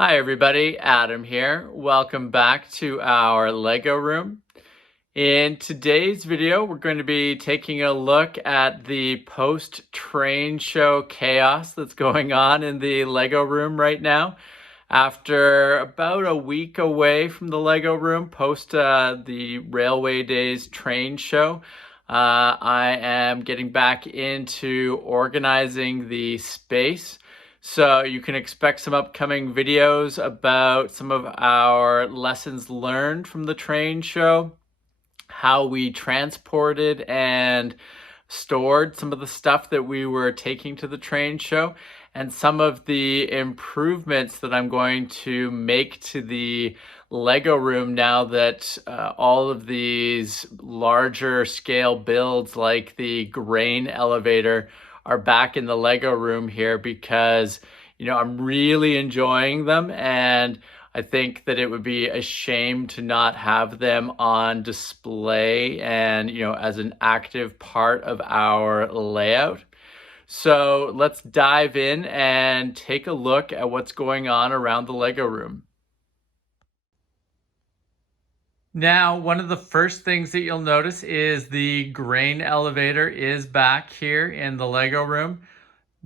Hi everybody, Adam here. Welcome back to our Lego room. In today's video, we're going to be taking a look at the post-train show chaos that's going on in the Lego room right now. After about a week away from the Lego room, post the Railway Days train show, I am getting back into organizing the space. So you can expect some upcoming videos about some of our lessons learned from the train show, how we transported and stored some of the stuff that we were taking to the train show, and some of the improvements that I'm going to make to the Lego room now that all of these larger scale builds like the grain elevator are back in the Lego room here, because I'm really enjoying them, and I think that it would be a shame to not have them on display and, as an active part of our layout. So let's dive in and take a look at what's going on around the Lego room. Now, one of the first things that you'll notice is the grain elevator is back here in the Lego room.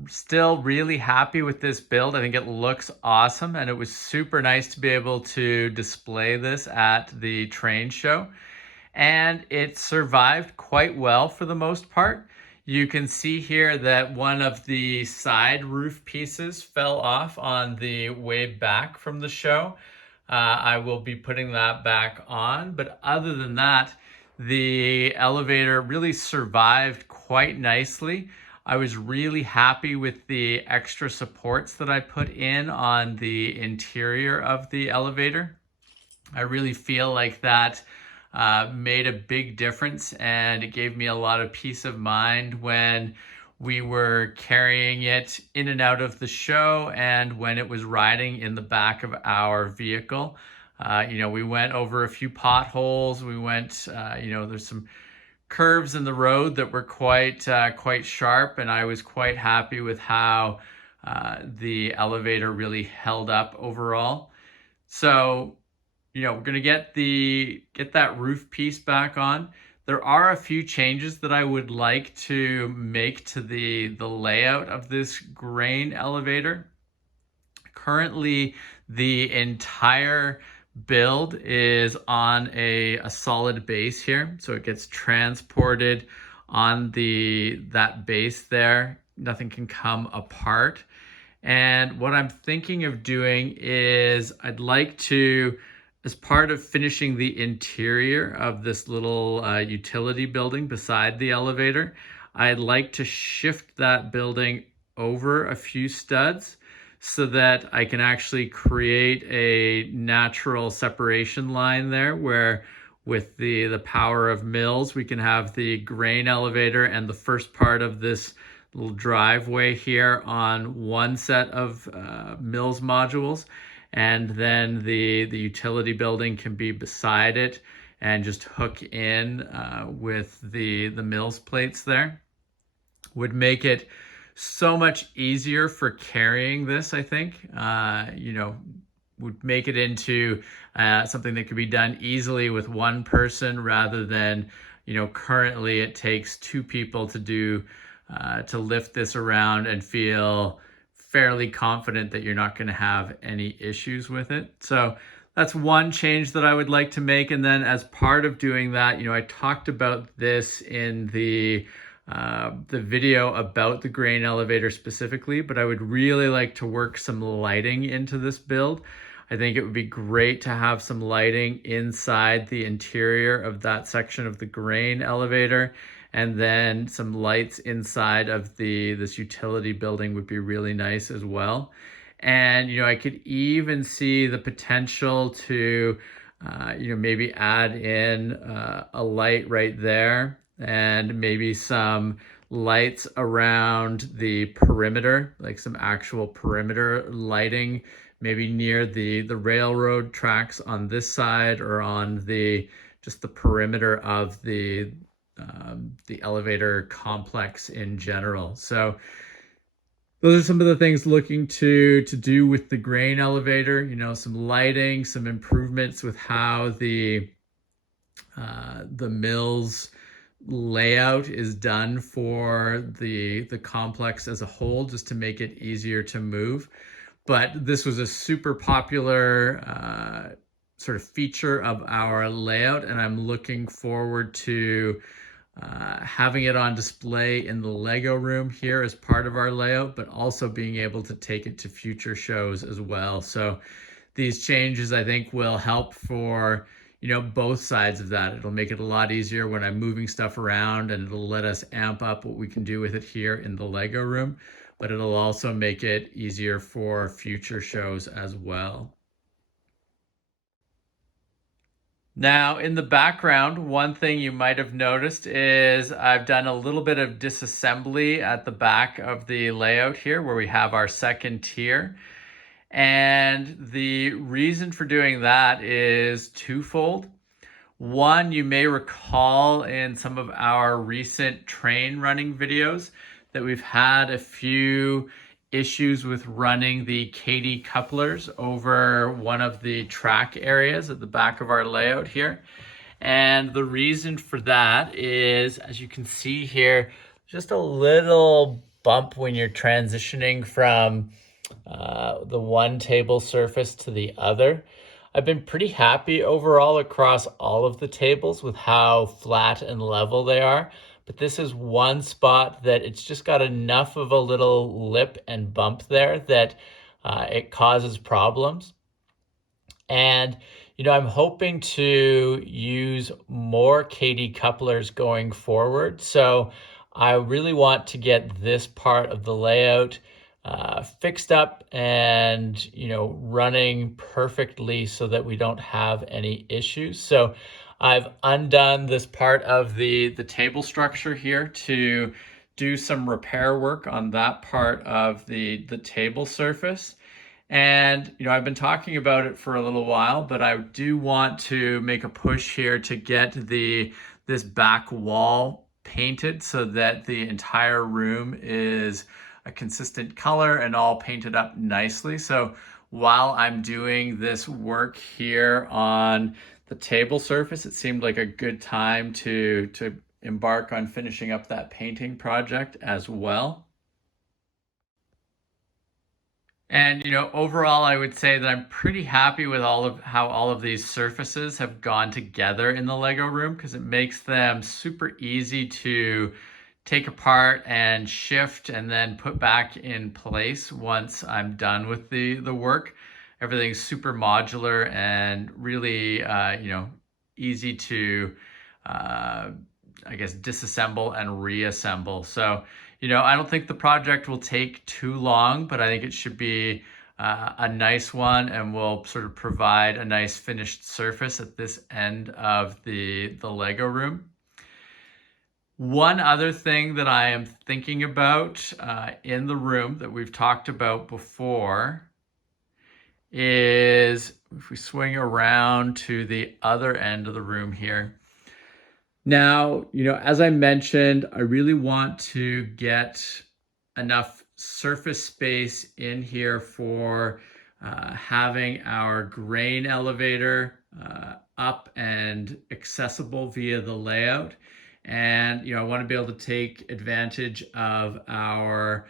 Still really happy with this build. I think it looks awesome, and it was super nice to be able to display this at the train show. And it survived quite well for the most part. You can see here that one of the side roof pieces fell off on the way back from the show. I will be putting that back on, but other than that, the elevator really survived quite nicely. I was really happy with the extra supports that I put in on the interior of the elevator. I really feel like that made a big difference, and it gave me a lot of peace of mind when we were carrying it in and out of the show and when it was riding in the back of our vehicle. We went over a few potholes. We went, there's some curves in the road that were quite sharp, and I was quite happy with how the elevator really held up overall. So we're gonna get that roof piece back on. There are a few changes that I would like to make to the layout of this grain elevator. Currently, the entire build is on a solid base here, so it gets transported on that base there. Nothing can come apart. And what I'm thinking of doing is I'd like to, as part of finishing the interior of this little utility building beside the elevator, I'd like to shift that building over a few studs so that I can actually create a natural separation line there, where with the power of mills, we can have the grain elevator and the first part of this little driveway here on one set of mills modules, and then the utility building can be beside it and just hook in with the mills plates there. Would make it so much easier for carrying this, I think. Would make it into something that could be done easily with one person, rather than, currently it takes two people to lift this around and feel fairly confident that you're not going to have any issues with it. So that's one change that I would like to make. And then as part of doing that, I talked about this in the video about the grain elevator specifically, but I would really like to work some lighting into this build. I think it would be great to have some lighting inside the interior of that section of the grain elevator, and then some lights inside of this utility building would be really nice as well. And I could even see the potential to maybe add in a light right there, and maybe some lights around the perimeter, like some actual perimeter lighting, maybe near the railroad tracks on this side, or on just the perimeter of the elevator complex in general. So those are some of the things looking to do with the grain elevator. Some lighting, some improvements with how the mill's layout is done for the complex as a whole, just to make it easier to move. But this was a super popular sort of feature of our layout, and I'm looking forward to having it on display in the Lego room here as part of our layout, but also being able to take it to future shows as well. So these changes, I think, will help for both sides of that. It'll make it a lot easier when I'm moving stuff around, and it'll let us amp up what we can do with it here in the Lego room, but it'll also make it easier for future shows as well. Now, in the background, one thing you might have noticed is I've done a little bit of disassembly at the back of the layout here where we have our second tier. And the reason for doing that is twofold. One, you may recall in some of our recent train running videos that we've had a few issues with running the KD couplers over one of the track areas at the back of our layout here. And the reason for that is, as you can see here, just a little bump when you're transitioning from the one table surface to the other. I've been pretty happy overall across all of the tables with how flat and level they are. But this is one spot that it's just got enough of a little lip and bump there that it causes problems. And, I'm hoping to use more KD couplers going forward. So I really want to get this part of the layout fixed up and, running perfectly so that we don't have any issues. So I've undone this part of the table structure here to do some repair work on that part of the table surface. And, I've been talking about it for a little while, but I do want to make a push here to get this back wall painted so that the entire room is a consistent color and all painted up nicely. So while I'm doing this work here on the table surface, it seemed like a good time to embark on finishing up that painting project as well. And, overall, I would say that I'm pretty happy with how all of these surfaces have gone together in the Lego room, because it makes them super easy to take apart and shift and then put back in place once I'm done with the work. Everything's super modular and really, easy to, I guess, disassemble and reassemble. So, I don't think the project will take too long, but I think it should be a nice one, and will sort of provide a nice finished surface at this end of the Lego room. One other thing that I am thinking about in the room that we've talked about before is if we swing around to the other end of the room here. Now, as I mentioned, I really want to get enough surface space in here for having our grain elevator up and accessible via the layout. And, I want to be able to take advantage of our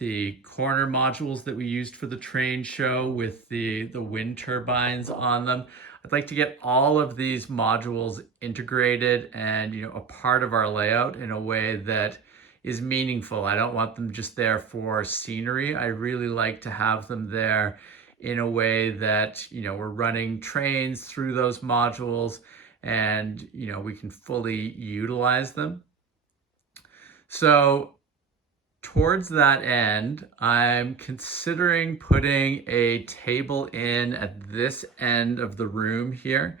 the corner modules that we used for the train show with the wind turbines on them. I'd like to get all of these modules integrated and, a part of our layout in a way that is meaningful. I don't want them just there for scenery. I really like to have them there in a way that, we're running trains through those modules and, we can fully utilize them. So towards that end, I'm considering putting a table in at this end of the room here.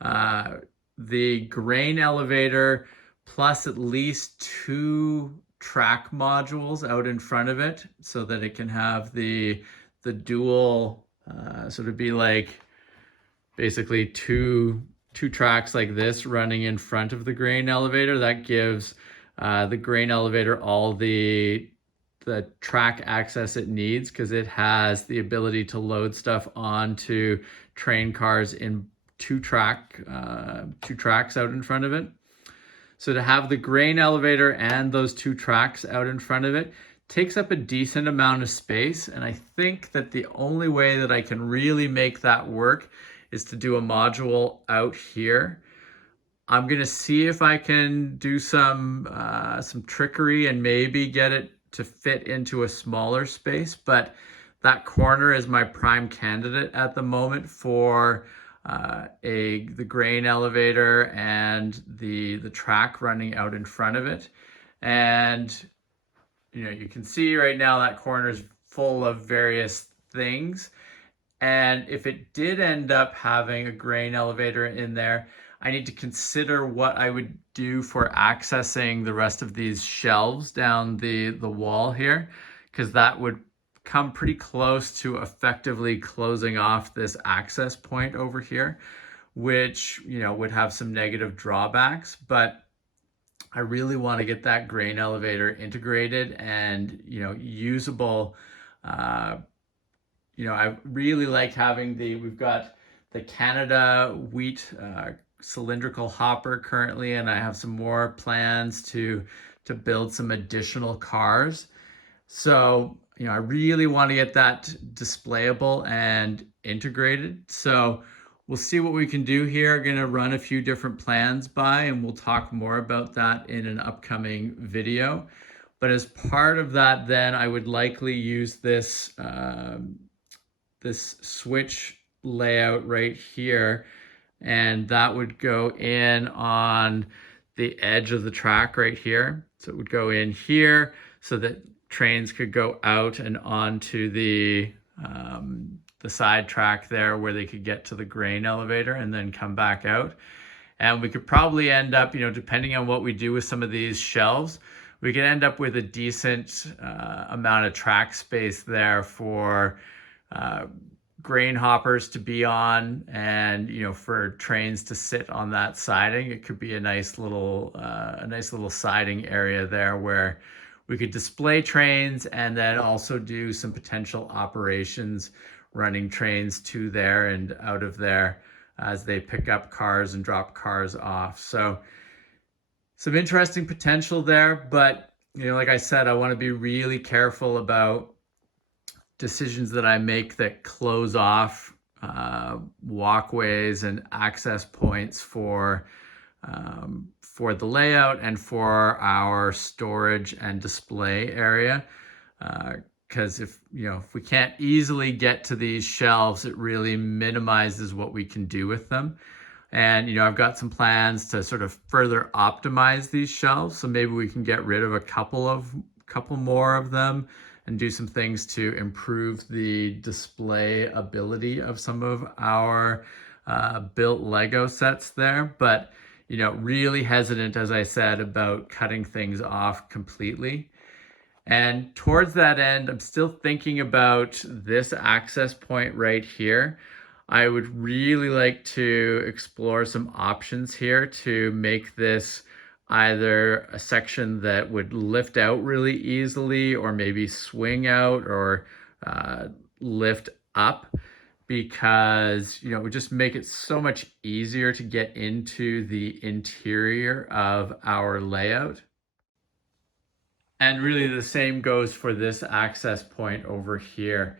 The grain elevator plus at least 2 track modules out in front of it so that it can have the dual sort of be like basically two tracks like this running in front of the grain elevator. That gives the grain elevator all the the track access it needs, because it has the ability to load stuff onto train cars in two tracks out in front of it. So to have the grain elevator and those two tracks out in front of it takes up a decent amount of space. And I think that the only way that I can really make that work is to do a module out here. I'm gonna see if I can do some trickery and maybe get it to fit into a smaller space, but that corner is my prime candidate at the moment for the grain elevator and the track running out in front of it. And you can see right now that corner is full of various things. And if it did end up having a grain elevator in there, I need to consider what I would do for accessing the rest of these shelves down the wall here, because that would come pretty close to effectively closing off this access point over here, which would have some negative drawbacks. But I really want to get that grain elevator integrated and usable. I really like having we've got the Canada wheat cylindrical hopper currently, and I have some more plans to build some additional cars. So I really want to get that displayable and integrated. So we'll see what we can do here. I'm going to run a few different plans by, and we'll talk more about that in an upcoming video. But as part of that, then I would likely use this this switch layout right here, and that would go in on the edge of the track right here. So it would go in here so that trains could go out and onto the side track there, where they could get to the grain elevator and then come back out. And we could probably end up, depending on what we do with some of these shelves, we could end up with a decent amount of track space there for grain hoppers to be on, and for trains to sit on that siding. It could be a nice little siding area there where we could display trains and then also do some potential operations running trains to there and out of there as they pick up cars and drop cars off. So some interesting potential there, but like I said, I want to be really careful about decisions that I make that close off walkways and access points for the layout and for our storage and display area. Because if we can't easily get to these shelves, it really minimizes what we can do with them. And I've got some plans to sort of further optimize these shelves, so maybe we can get rid of a couple more of them and do some things to improve the display ability of some of our built Lego sets there. But really hesitant, as I said, about cutting things off completely. And towards that end, I'm still thinking about this access point right here. I would really like to explore some options here to make this either a section that would lift out really easily, or maybe swing out, or lift up, because it would just make it so much easier to get into the interior of our layout. And really the same goes for this access point over here.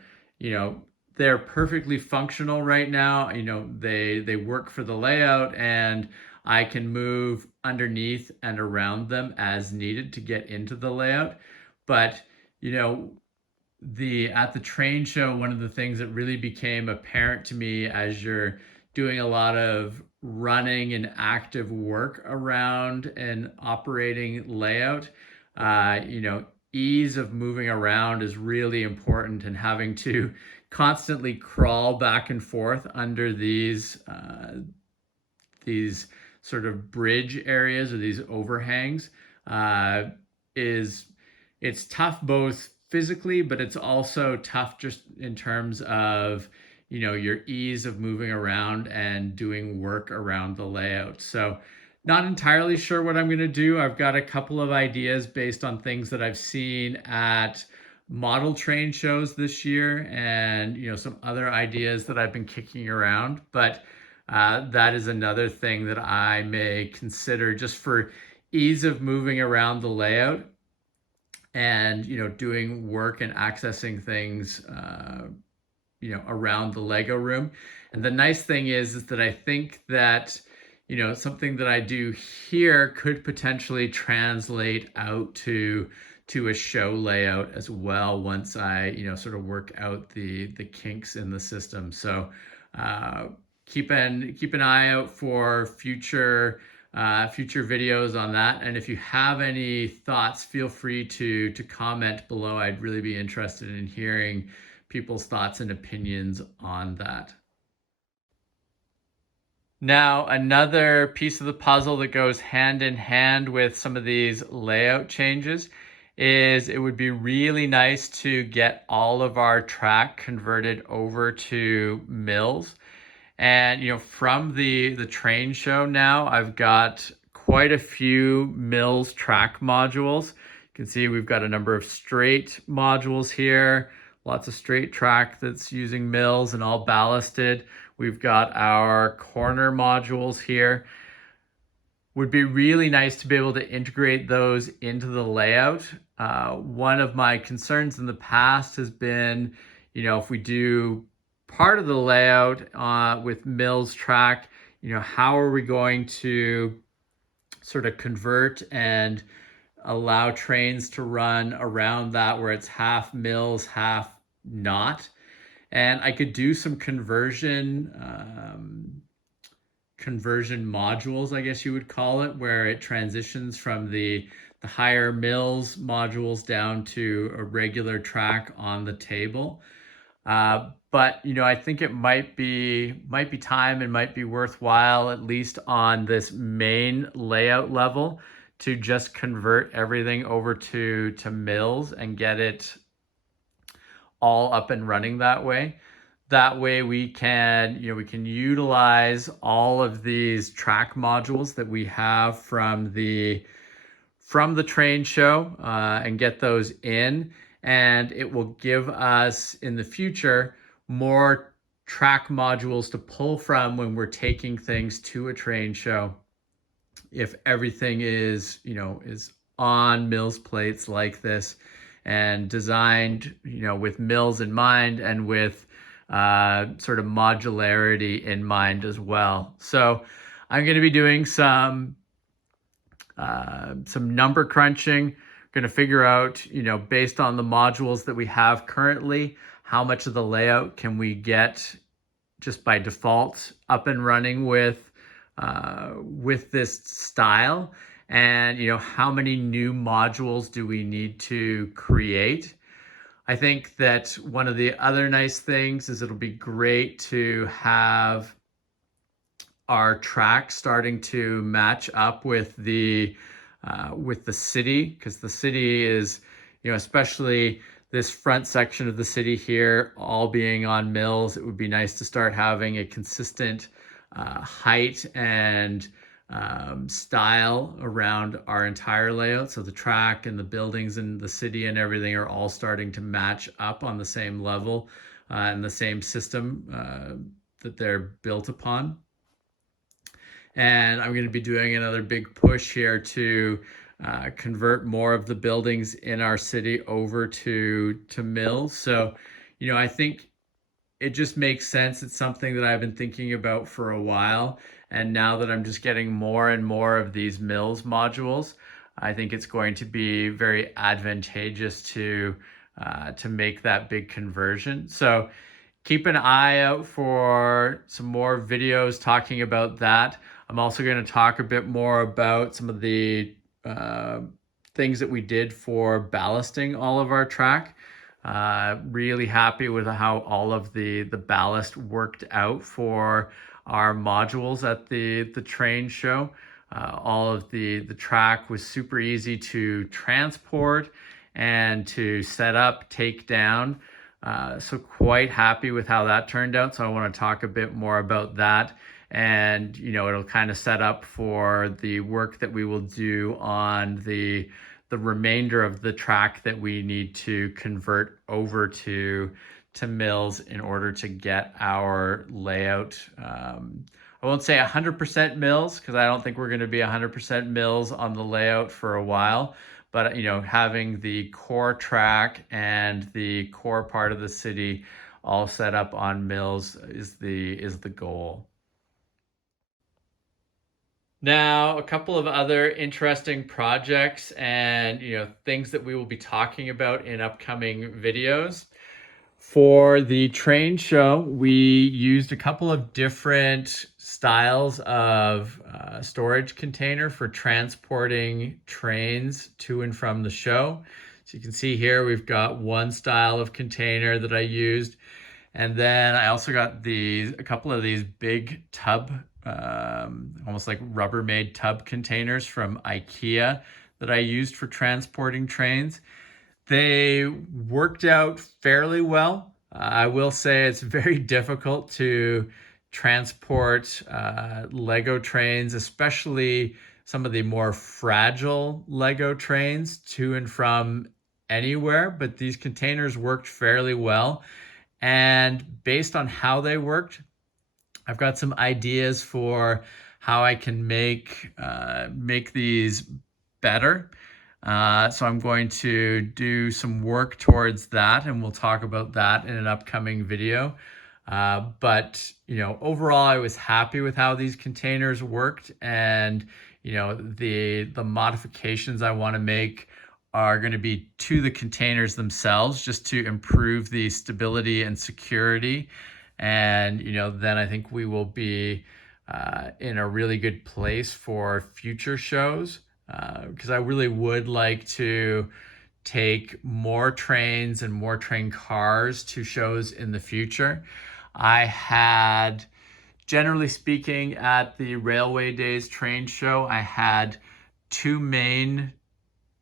They're perfectly functional right now. They work for the layout, and I can move underneath and around them as needed to get into the layout. But at the train show, one of the things that really became apparent to me as you're doing a lot of running and active work around an operating layout, ease of moving around is really important, and having to constantly crawl back and forth under these sort of bridge areas, or these overhangs, it's tough both physically, but it's also tough just in terms of your ease of moving around and doing work around the layout. So Not entirely sure what I'm going to do. I've got a couple of ideas based on things that I've seen at model train shows this year, and some other ideas that I've been kicking around. But that is another thing that I may consider just for ease of moving around the layout and doing work and accessing things around the Lego room. And the nice thing is that I think that something that I do here could potentially translate out to a show layout as well once I sort of work out the kinks in the system. So keep an eye out for future videos on that. And if you have any thoughts, feel free to comment below. I'd really be interested in hearing people's thoughts and opinions on that. Now, another piece of the puzzle that goes hand in hand with some of these layout changes is it would be really nice to get all of our track converted over to mills. And from the train show now, I've got quite a few mills track modules. You can see we've got a number of straight modules here, lots of straight track that's using mills and all ballasted. We've got our corner modules here. Would be really nice to be able to integrate those into the layout. One of my concerns in the past has been, if we do part of the layout with mills track, how are we going to sort of convert and allow trains to run around that where it's half mills, half not? And I could do some conversion modules, I guess you would call it, where it transitions from the higher mills modules down to a regular track on the table. But I think it might be time and might be worthwhile, at least on this main layout level, to just convert everything over to mills and get it all up and running that way. That way we can utilize all of these track modules that we have from the train show and get those in, and it will give us in the future more track modules to pull from when we're taking things to a train show. If everything is on mills plates like this and designed with mills in mind and with sort of modularity in mind as well. So I'm going to be doing some number crunching. Going to figure out, based on the modules that we have currently, how much of the layout can we get just by default up and running with this style, and how many new modules do we need to create. I think that one of the other nice things is it'll be great to have our track starting to match up with the city, because the city is, especially this front section of the city here, all being on mills. It would be nice to start having a consistent height and style around our entire layout. So the track and the buildings and the city and everything are all starting to match up on the same level and the same system that they're built upon. And I'm going to be doing another big push here to convert more of the buildings in our city over to mills. So, I think it just makes sense. It's something that I've been thinking about for a while. And now that I'm just getting more and more of these mills modules, I think it's going to be very advantageous to make that big conversion. So keep an eye out for some more videos talking about that. I'm also going to talk a bit more about some of the things that we did for ballasting all of our track. Really happy with how all of the ballast worked out for our modules at the train show. All of the track was super easy to transport and to set up, take down. So quite happy with how that turned out. So I want to talk a bit more about that and it'll kind of set up for the work that we will do on the remainder of the track that we need to convert over to mills in order to get our layout. I won't say 100% mills, because I don't think we're going to be 100% mills on the layout for a while. But having the core track and the core part of the city all set up on mills is the goal. Now, a couple of other interesting projects and things that we will be talking about in upcoming videos. For the train show, we used a couple of different styles of storage container for transporting trains to and from the show. So you can see here we've got one style of container that I used, and then I also got a couple of these big tub, almost like Rubbermaid tub containers from IKEA that I used for transporting trains. They worked out fairly well. I will say it's very difficult to transport Lego trains, especially some of the more fragile Lego trains, to and from anywhere, but these containers worked fairly well. And based on how they worked, I've got some ideas for how I can make these better. So I'm going to do some work towards that, and we'll talk about that in an upcoming video. But overall, I was happy with how these containers worked, and the modifications I want to make are going to be to the containers themselves, just to improve the stability and security. And then I think we will be in a really good place for future shows, because I really would like to take more trains and more train cars to shows in the future. I had, generally speaking, at the Railway Days train show, I had 2 main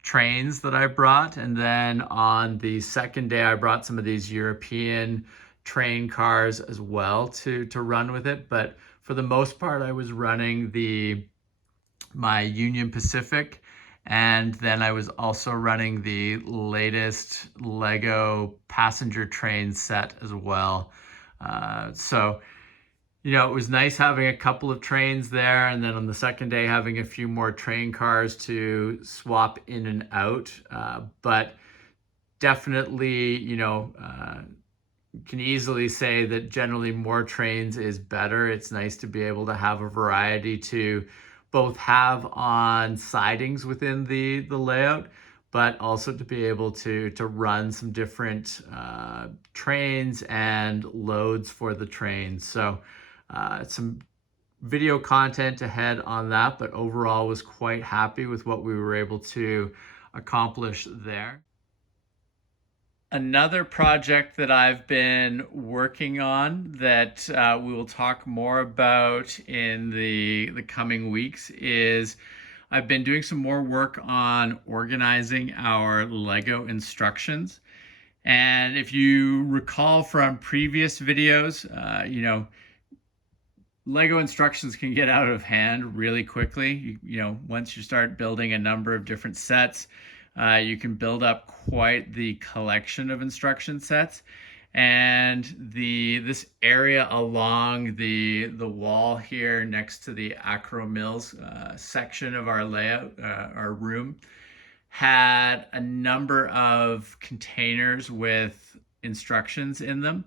trains that I brought, and then on the second day I brought some of these European train cars as well to run with it. But for the most part, I was running my Union Pacific, and then I was also running the latest Lego passenger train set as well. So it was nice having a couple of trains there, and then on the second day having a few more train cars to swap in and out. But definitely, can easily say that generally more trains is better. It's nice to be able to have a variety to both have on sidings within the layout, but also to be able to run some different trains and loads for the trains. So some video content ahead on that, but overall was quite happy with what we were able to accomplish there. Another project that I've been working on that we will talk more about in the coming weeks is I've been doing some more work on organizing our Lego instructions. And if you recall from previous videos, Lego instructions can get out of hand really quickly. Once you start building a number of different sets, you can build up quite the collection of instruction sets. And this area along the wall here next to the Acro Mills section of our layout, our room, had a number of containers with instructions in them.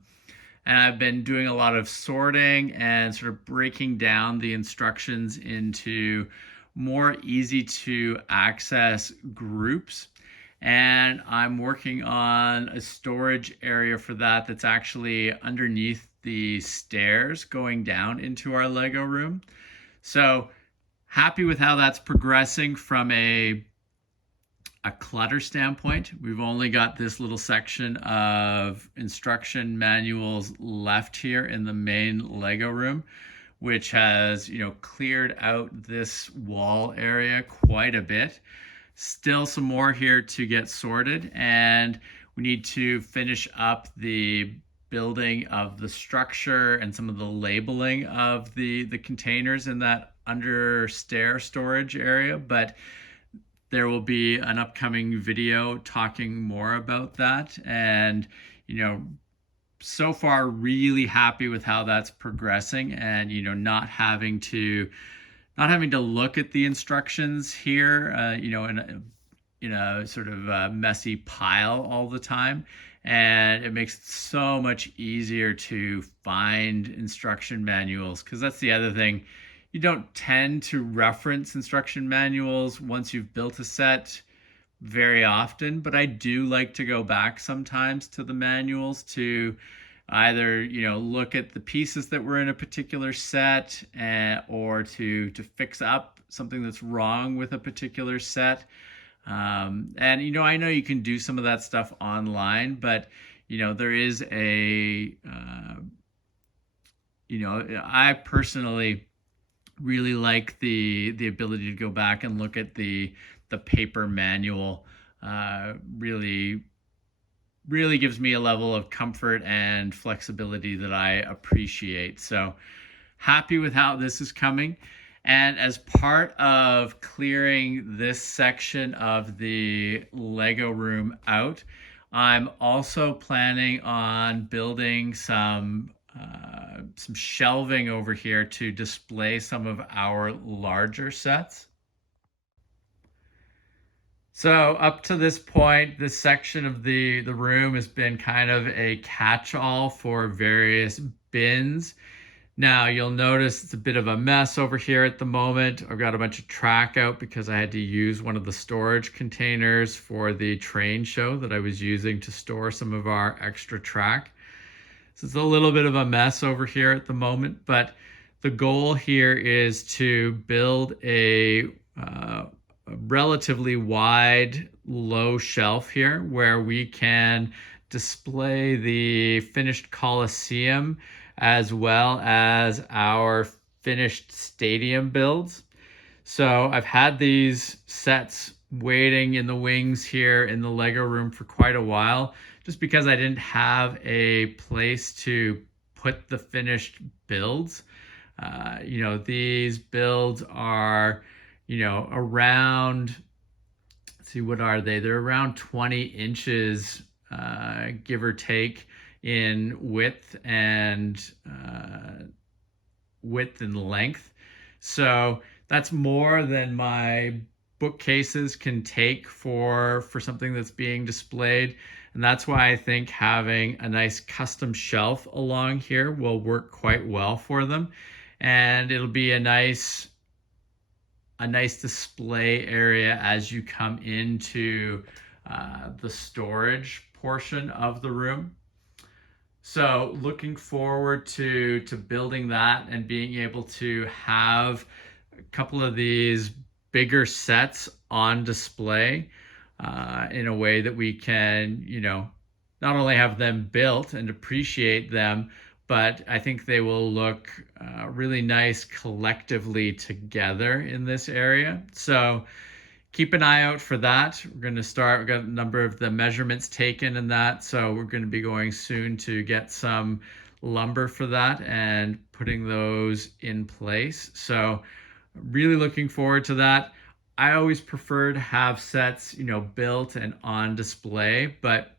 And I've been doing a lot of sorting and sort of breaking down the instructions into more easy to access groups. And I'm working on a storage area for that that's actually underneath the stairs going down into our Lego room. So happy with how that's progressing from a clutter standpoint. We've only got this little section of instruction manuals left here in the main Lego room, which has, cleared out this wall area quite a bit. Still some more here to get sorted, and we need to finish up the building of the structure and some of the labeling of the containers in that under stair storage area, but there will be an upcoming video talking more about that. And, you know, so far really happy with how that's progressing, and, you know, not having to look at the instructions here, you know, in a sort of messy pile all the time. And it makes it so much easier to find instruction manuals, because that's the other thing. You don't tend to reference instruction manuals once you've built a set very often, but I do like to go back sometimes to the manuals to either, you know, look at the pieces that were in a particular set, or to fix up something that's wrong with a particular set. And, you know, I know you can do some of that stuff online, but, you know, there is you know, I personally really like the ability to go back and look at the paper manual. Really gives me a level of comfort and flexibility that I appreciate. So happy with how this is coming. And as part of clearing this section of the Lego room out, I'm also planning on building some shelving over here to display some of our larger sets. So up to this point, this section of the room has been kind of a catch-all for various bins. Now you'll notice it's a bit of a mess over here at the moment. I've got a bunch of track out because I had to use one of the storage containers for the train show that I was using to store some of our extra track. So it's a little bit of a mess over here at the moment, but the goal here is to build a relatively wide, low shelf here where we can display the finished Coliseum as well as our finished stadium builds. So I've had these sets waiting in the wings here in the Lego room for quite a while, just because I didn't have a place to put the finished builds. You know, these builds are, you know, around, let's see, what are they? They're around 20 inches, give or take, in width and length. So that's more than my bookcases can take for something that's being displayed. And that's why I think having a nice custom shelf along here will work quite well for them. And it'll be a nice display area as you come into the storage portion of the room. So looking forward to building that and being able to have a couple of these bigger sets on display in a way that we can, you know, not only have them built and appreciate them, but I think they will look really nice collectively together in this area. So keep an eye out for that. We're going to start, we've got a number of the measurements taken in that. So we're going to be going soon to get some lumber for that and putting those in place. So really looking forward to that. I always prefer to have sets, you know, built and on display, but,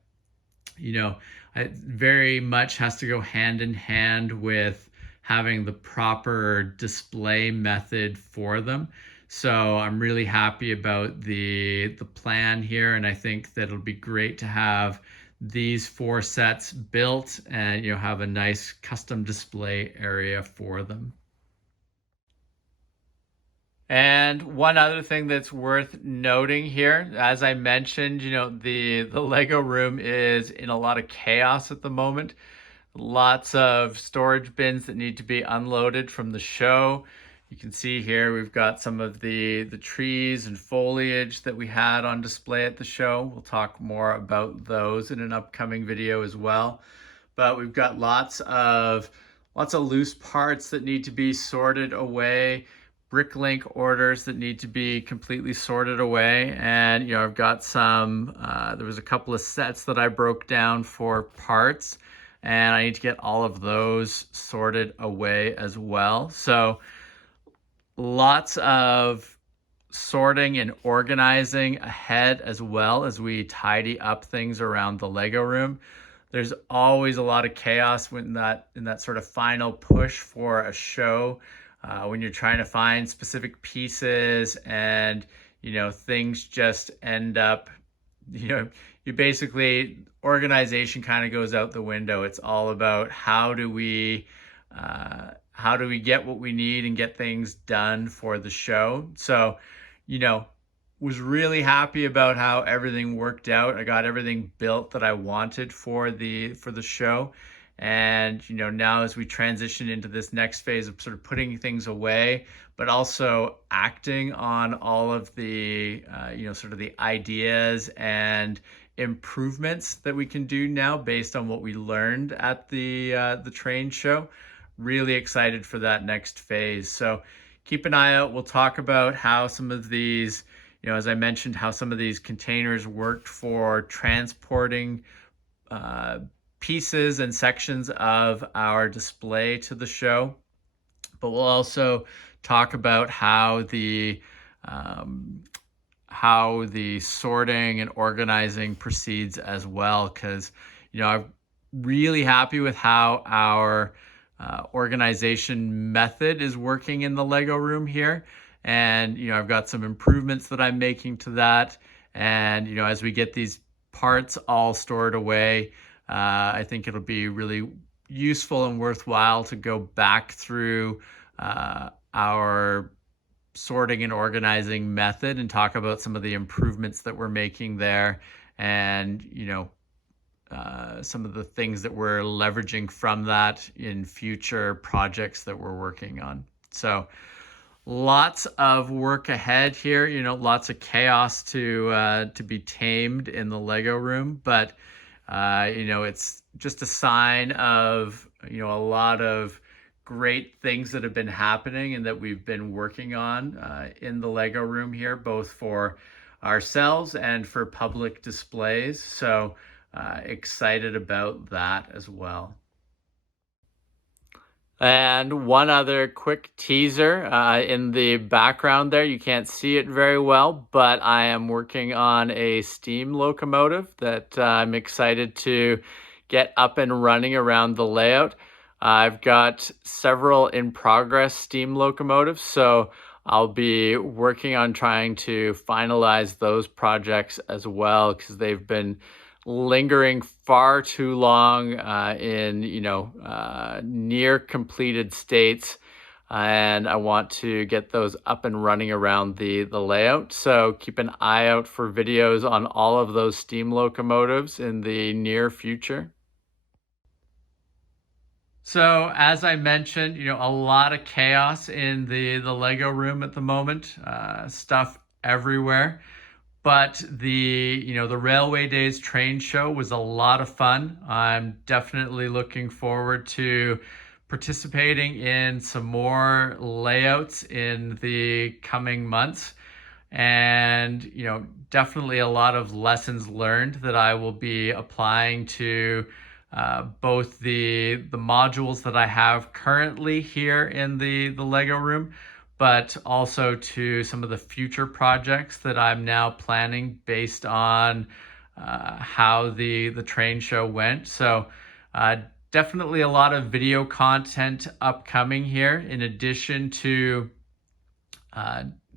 you know, it very much has to go hand in hand with having the proper display method for them. So I'm really happy about the plan here, and I think that it'll be great to have these 4 sets built and, you know, have a nice custom display area for them. And one other thing that's worth noting here, as I mentioned, you know, the Lego room is in a lot of chaos at the moment. Lots of storage bins that need to be unloaded from the show. You can see here we've got some of the trees and foliage that we had on display at the show. We'll talk more about those in an upcoming video as well. But we've got lots of loose parts that need to be sorted away, bricklink orders that need to be completely sorted away. And, you know, I've got some, there was a couple of sets that I broke down for parts and I need to get all of those sorted away as well. So lots of sorting and organizing ahead as well as we tidy up things around the Lego room. There's always a lot of chaos when in that sort of final push for a show, when you're trying to find specific pieces and things just end up, you basically, organization kind of goes out the window. It's all about how do we get what we need and get things done for the show. So, you know, was really happy about how everything worked out. I got everything built that I wanted for the show. And now as we transition into this next phase of sort of putting things away, but also acting on all of the sort of the ideas and improvements that we can do now based on what we learned at the train show. Really excited for that next phase. So keep an eye out. We'll talk about how some of these, as I mentioned, how some of these containers worked for transporting pieces and sections of our display to the show. But we'll also talk about how the sorting and organizing proceeds as well, because I'm really happy with how our organization method is working in the Lego room here. And I've got some improvements that I'm making to that. And as we get these parts all stored away, I think it'll be really useful and worthwhile to go back through our sorting and organizing method and talk about some of the improvements that we're making there, and some of the things that we're leveraging from that in future projects that we're working on. So lots of work ahead here, lots of chaos to be tamed in the Lego room, but it's just a sign of a lot of great things that have been happening and that we've been working on in the Lego room here, both for ourselves and for public displays. So excited about that as well. And one other quick teaser, in the background there, you can't see it very well, but I am working on a steam locomotive that I'm excited to get up and running around the layout. I've got several in progress steam locomotives, so I'll be working on trying to finalize those projects as well, because they've been lingering far too long in near completed states, and I want to get those up and running around the layout. So keep an eye out for videos on all of those steam locomotives in the near future. So as I mentioned, a lot of chaos in the Lego room at the moment, stuff everywhere. But the Railway Days train show was a lot of fun. I'm definitely looking forward to participating in some more layouts in the coming months. And, definitely a lot of lessons learned that I will be applying to both the modules that I have currently here in the Lego room, but also to some of the future projects that I'm now planning based on how the train show went. So definitely a lot of video content upcoming here, in addition to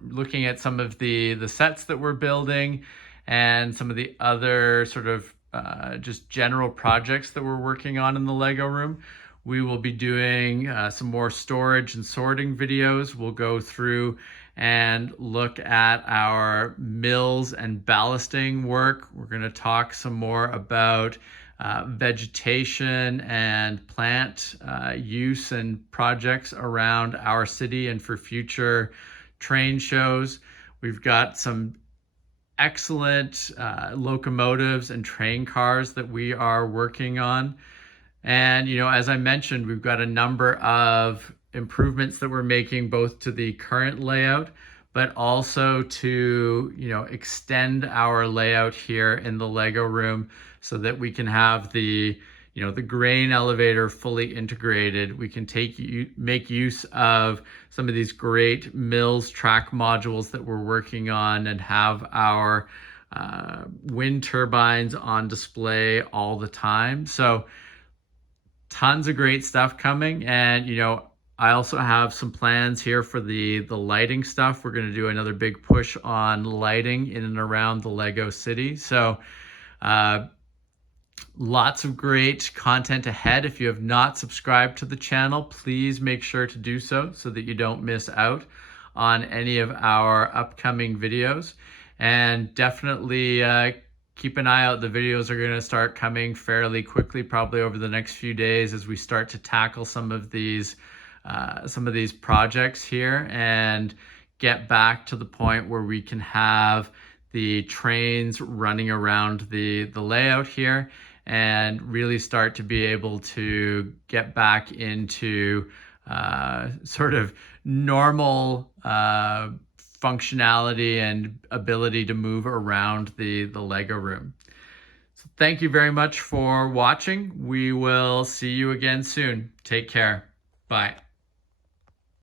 looking at some of the sets that we're building and some of the other sort of just general projects that we're working on in the Lego room. We will be doing some more storage and sorting videos. We'll go through and look at our mills and ballasting work. We're going to talk some more about vegetation and plant use and projects around our city and for future train shows. We've got some excellent locomotives and train cars that we are working on. And, as I mentioned, we've got a number of improvements that we're making both to the current layout, but also to, extend our layout here in the Lego room so that we can have the, the grain elevator fully integrated. We can make use of some of these great Mills track modules that we're working on and have our wind turbines on display all the time. So tons of great stuff coming. And I also have some plans here for the lighting stuff. We're going to do another big push on lighting in and around the Lego city. So lots of great content ahead. If you have not subscribed to the channel, please make sure to do so that you don't miss out on any of our upcoming videos. And definitely keep an eye out. The videos are going to start coming fairly quickly, probably over the next few days, as we start to tackle some of these projects here and get back to the point where we can have the trains running around the layout here and really start to be able to get back into sort of normal functionality and ability to move around the Lego room. So thank you very much for watching. We will see you again soon. Take care. Bye.